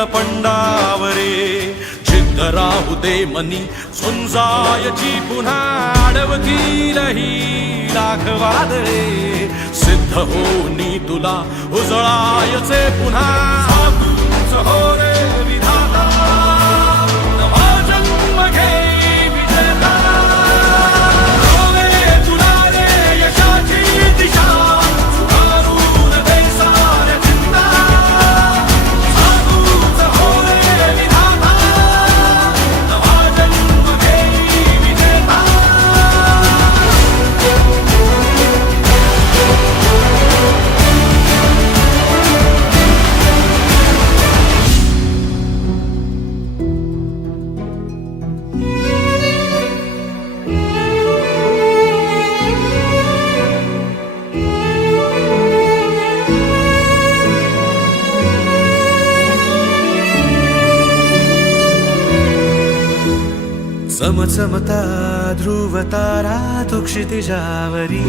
नीलपंडावरे जिद्द राहू दे मनी झुंजायची पुन्हा अडवतील ही लाखवादळे सिद्ध होनी तुला उजळायचे पुन्हा तूच हो रे विधाता नवा जन्म घे विजेता रोवे तुला रे यशाची दिशा सुधारून दे साऱ्या चिंता तूच हो रे विधाता नवा जन्म घे विजेता चमचमता ध्रुव तारा तू क्षितिजावरी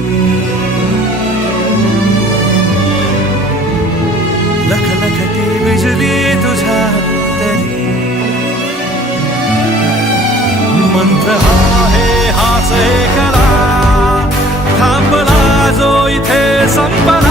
लखलखती बिजली तुझ्या तरी मंत्र आहे हाच एकला थांबला जो इथे संपला